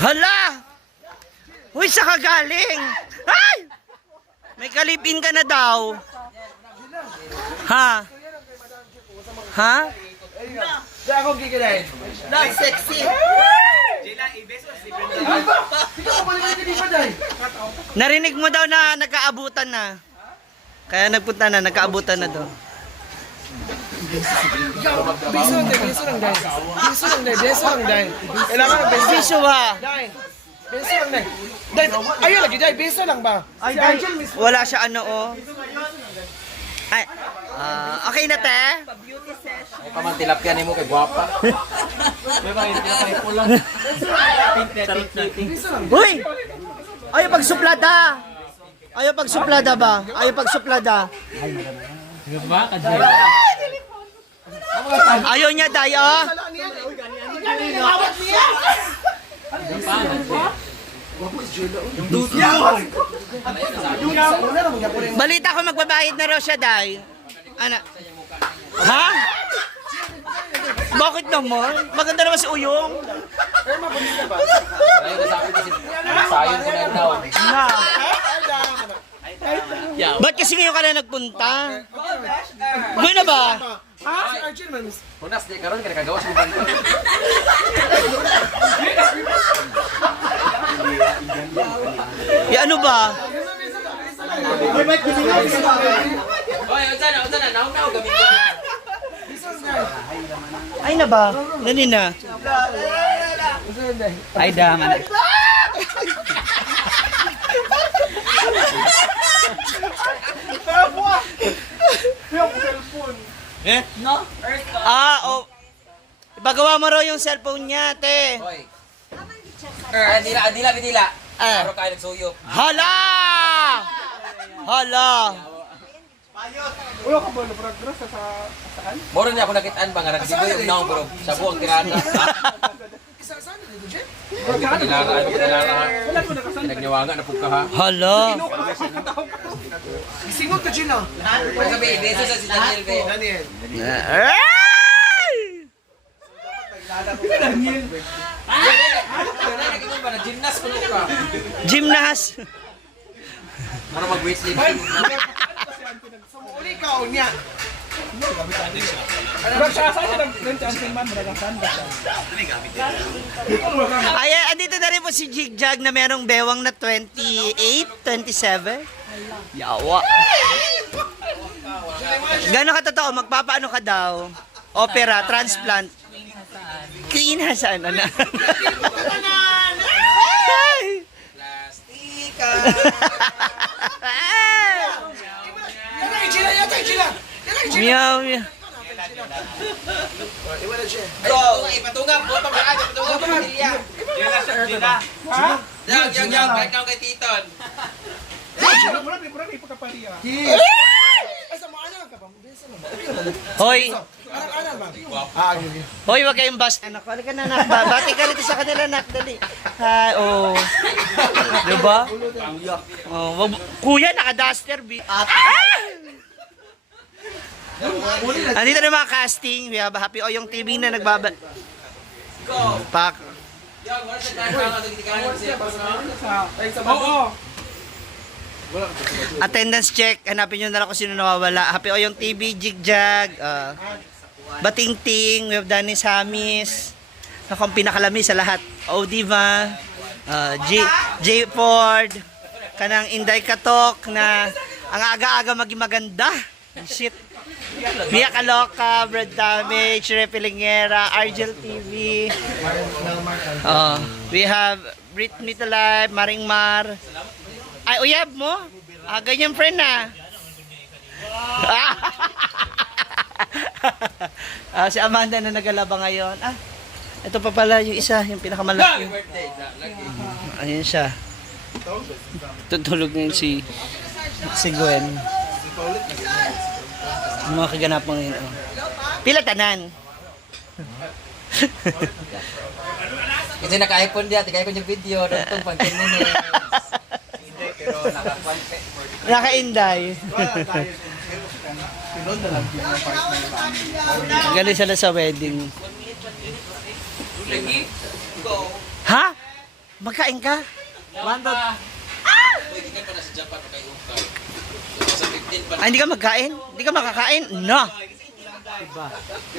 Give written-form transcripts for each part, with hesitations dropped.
Hala! Uy, sa kagaling! Ay! May kalipin ka na daw. Ha? Ha? Dahil ako gigilay. Lang, sexy. Narinig mo daw na nagkaabutan na. Kaya nagpunta na, nagkaabutan na daw. Biso lang dahil, biso lang dahil. Biso lang dahil, biso lang dahil. Kailangan ng biso. Biso ha? Dahil, biso lang dahil. Dahil, ayun lagi dahil, biso lang ba? Ay, wala siya ano oh. Ay, okay na te? Ay, paman tilapia ni mo kay guwapa. Uy! Ayaw pagsuplada! Ayaw pagsuplada ba? Ayaw pagsuplada. Ayaw niya tayo. Balita ko magbabayad na raw siya, Day. Ana. Ha? Bakit naman? Maganda naman si Uyong. Sayang ko na daw. Na. Ba't kasi ngayon ka na nagpunta? Gawin na ba? Ha? Si Arjun man. Hunas di karon kaya kagawas mo banto. Ya ano ba? Oy, unsa na naw gabi. Ay na ba? Nani na? Ay daman. Eh? No? Oh. Ipagawa mo raw yung cellphone niya, te. Oy. Adila. Pero kayo nagsuyop. Hala! Hala! Ulo ka ba, progress sa saan? Moro niya ako nakitaan ba nga nagdibo yung naong pero sa buong tirada. Saan dito, Jen? Nagniwanga na pugka ha. Hala! Isingot ka, Jen, ah. Sabi, beso sa si Daniel be. Daniel. Ay! Naging ba na gymnast ko ka. Gymnast! Moro mag-weightlifting. Uli ka, unya. Ay, andito na rin po si Jigjag na merong bewang na 28, 27. Yawa. Gano'n ka totoo? Magpapaano ka daw? Opera, transplant. Clean ha saan? Ano? Plastika. Yan ay, Gina, yan ay, Gina. Yan ay, Gina. Meow, meow. Iwala, Jen. Ipatungap po pagkaan ipatungap po pamilya. Ha? Yang balik na kay Titon. Murami, pagkapaliya. Ay, sa mga anak ka ba? Hoy, Anak ba? Ah, yun. hoy, wag kayong basta. Anak, halika na, anak. Bati ka rito sa kanila, anak. Dali. Hi, oh. Diba? Oh, kuya, naka-duster. Andito na mga casting. We have Happy Oyong TV na nagbaba... Pak. Yang wala sa tayo ang tingikanan siya. Oo. Attendance check. Hanapin nyo na lang kung sino nawawala. Happy Oyong TV, Jigjag, Batingting, we have Danis Hamis. Ako ang pinakalami sa lahat. O Diva, J Ford, kanang Inday Katok na ang aga-aga maging maganda. Shit. Mia Kaloka, Brad Damage, Repilingera, Argel TV. We have Britney to Life, Maring Mar. Ay, uyab mo? Ganyan friend na. Si Amanda na nagalaba ngayon. Ito pa pala yung isa, yung pinakamalaki. Ayun siya. Tutulog ngayon si Gwen. Yung mga kaganapang yun. Pila tanan. Kasi naka-iPhone diya, tika-iPhone yung video, datong pang 10 minutes. Pero Naka-inday. Galing sila sa wedding. Ha? Magkain ka? Ay, hindi ka magkain? Hindi ka makakain? No.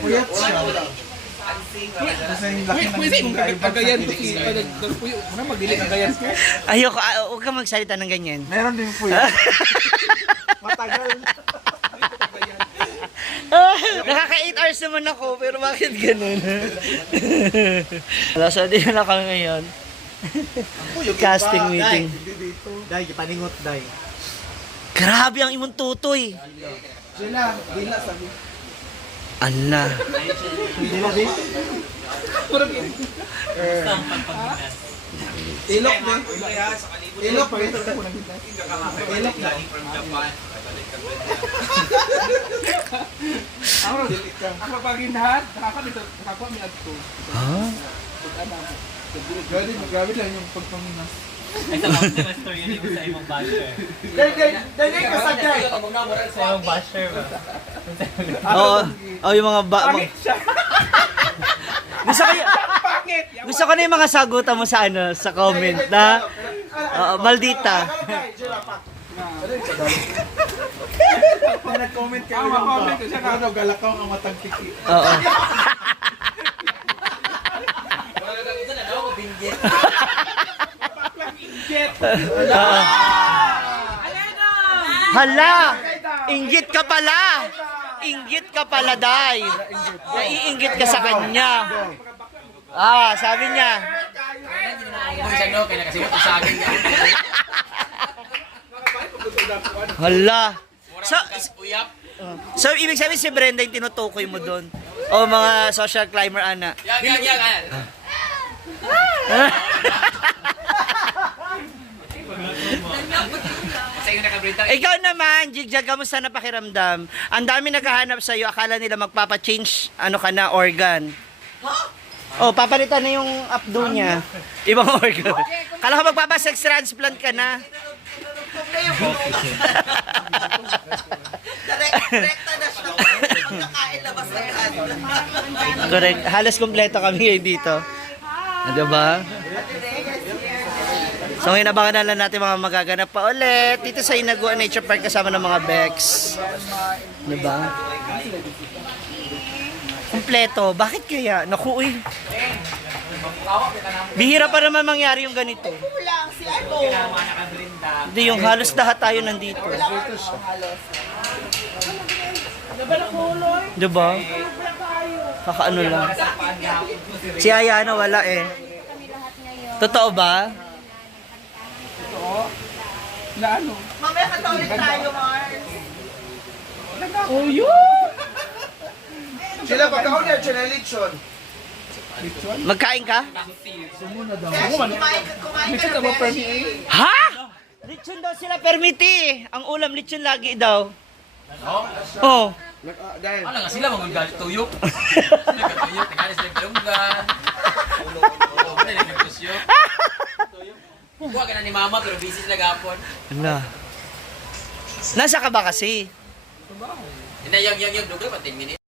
Puyat siya. Kasi yung laki ng Kagayan ko si nagpuyo. Muna magdili kagayan ko. Ayoko, huwag ka magsalita ng ganyan. Meron din puyat. Matagal. Nakaka 8 hours naman ako, pero bakit ganun? Wala, so din na kami ngayon. Casting meeting. Day, paningot, day. Grabe ang imong tutoy. Sila, dila sabi. Ala. Dila din. Ilok din. Ilok din. Ilok din. Ako paginahan, nakakuha mi adto. Ha? Grabe lang yung pagpaminas. Ay, sa mga semester yun yung sa imong basher. Day, kasagay. Sa imong basher ba? Oo. Oh, yung mga gusto ko gusto ko na yung mga sagutan mo sa ano, sa comment na maldita. Pag nag-comment kayo, comment ko siya ano, galakaw ang matang piki. Oo. Hala! Inggit ka pala! Inggit ka pala, Day. Naiinggit ka sa kanya. Sabi niya. Kung siya no, kaya nakasimot sa akin. Hala. Uyap. So, ibig sabihin si Brenda yung tinutukoy mo doon. O mga social climber, ana. Yan. Ikaw naman, Jigjag, kamusta na pakiramdam? Ang dami naghahanap sa'yo, akala nila magpapa-change, ano ka na, organ. Oh, papalitan na yung updo niya. Ibang organ. Kala ko magpapa-sex transplant ka na. Correct. Halos kompleto kami ngayon dito. Diba? So ngayon abangan na lang natin mga magaganap pa ulit dito sa Inagua Nature Park kasama ng mga Bex. Diba? Kompleto. Bakit kaya? Naku, uy. Bihira pa naman mangyari yung ganito. Hindi, yung halos lahat tayo nandito. Diba? Kakaano lang. Si Ayana wala eh. Totoo ba? Na ano? Mamaya kanta ulit tayo, Mars. Oh, yun! Sila, pagkaon niya, sila election. Magkain ka? Kumain Bisa ka ka na, ba Beshi. permi? Ha? Lechon daw sila permiti. Ang ulam lechon lagi daw. Oh. Dahil, Ano nga sila, magagalit tuyok. Nagkatuyok, tingnan sila kalunggan. Ano yung nagkusyo? Huwag ka na ni mama, pero busy sila gapon. Ala. Nasa ka ba kasi? Hindi, yung dugo, pa 10 minutes.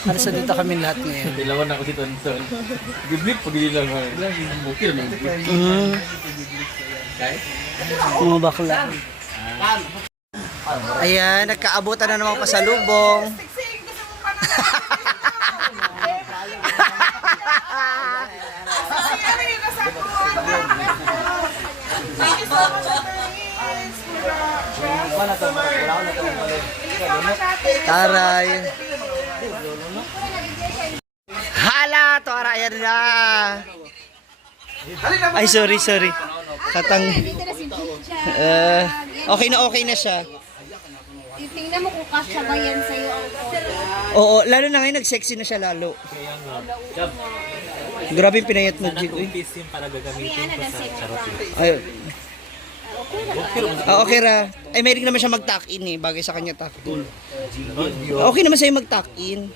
Halos na dito kami lahat ngayon. Dilawan ako si Tonson. Giblit pag ilang ha. Bukil na. Mga bakla. Ayan, nagkaabutan na naman pasalubong. Siksik, gusto mo pa na. Kasi ano yung nasakuan. Thank you so much, Ate. Taray. Hala, to ara yan na. Ay, sorry. Katang. Okay na siya. Tingnan mo kung kasya ba yan sa'yo ang Oo, lalo na ngayon nag-sexy na siya lalo. Grabe yung pinayat mo, Jig. Pisim para gagamitin ko sa charot. Ay. Okay ra. Ay, may rin naman siya mag-tuck-in eh. Bagay sa kanya tuck-in. Okay naman sa'yo mag-tuck-in.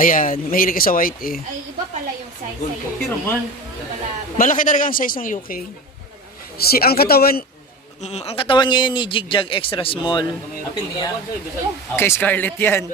Ayan, mahilig ka sa white eh. Ay, iba pala yung size sa'yo. Pero man. Malaki talaga ang size ng UK. Ang katawan ngayon ni Jigjag extra small. Apil niya. Kay Scarlett yan.